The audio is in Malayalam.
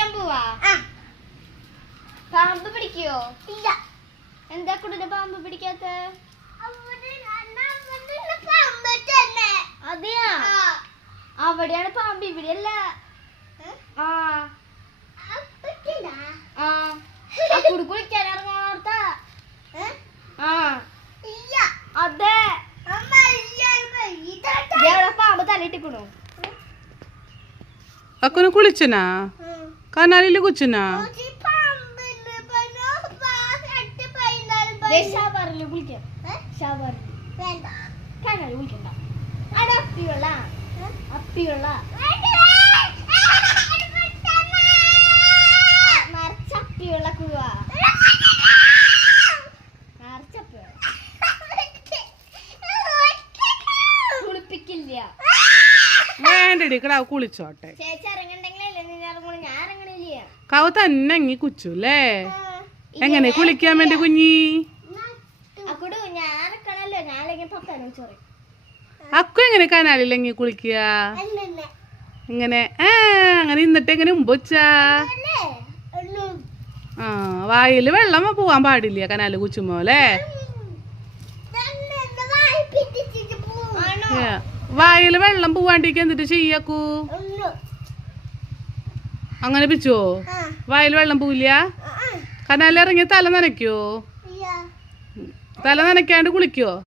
കുളിക്കാൻ പോവാ. പാമ്പ് പിടിക്കോ? ഇല്ല. എന്താ കുടിനെ പാമ്പ് പിടിക്കാത്ത? അതെയാ, അവിടെയാണ് പാമ്പ്, ഇവിടെയല്ല. കുളിക്കാൻ ഇറങ്ങാത്ത. അതെ, പാമ്പ് തലയിട്ടിക്കണു. അക്കന് കുളിച്ചനാ? കനാലില് കുച്ചനാ? ഷവറിൽ കുളിക്കാം. ഷവറിൽ കനാലിൽ കുളിക്കണ്ട. അവിടെ അപ്പിയുള്ള നിറച്ചപ്പിയുള്ള കുഴ, കുളിപ്പിക്കില്ല. വേണ്ടടി കിടാവ് കുളിച്ചോട്ടെ. ചേച്ചി ഇറങ്ങണ്ടെങ്കിലല്ലേ നീ ഇറങ്ങണു, ഞാൻ ഇറങ്ങണില്ല. കാവ് തന്നെ അങ്ങി കുച്ചുല്ലേ? എങ്ങനെ കുളിക്കാൻ വേണ്ടി കുഞ്ഞി? അക്കുടു ഞാൻ ഇറക്കണല്ലോ, ഞാൻ അല്ലെങ്കിൽ പത്താനും ചോറി. അക്കു എങ്ങനെ കനാലിലെങ്ങി കുളിക്കുക? ഇങ്ങനെ അങ്ങനെ ഇന്നിട്ട് എങ്ങനെ മുമ്പൊച്ചാ? വായില് വെള്ളം പോവാൻ പാടില്ല കനാല് കുച്ചുമോലെ. വായില് വെള്ളം പോവാണ്ടിരിക്കുക എന്നിട്ട് ചെയ്യക്കൂ? അങ്ങനെ പിച്ചോ? വായിൽ വെള്ളം പോവില്ല? കനാലിറങ്ങി തല നനയ്ക്കോ? തല നനയ്ക്കാണ്ട് കുളിക്കോ?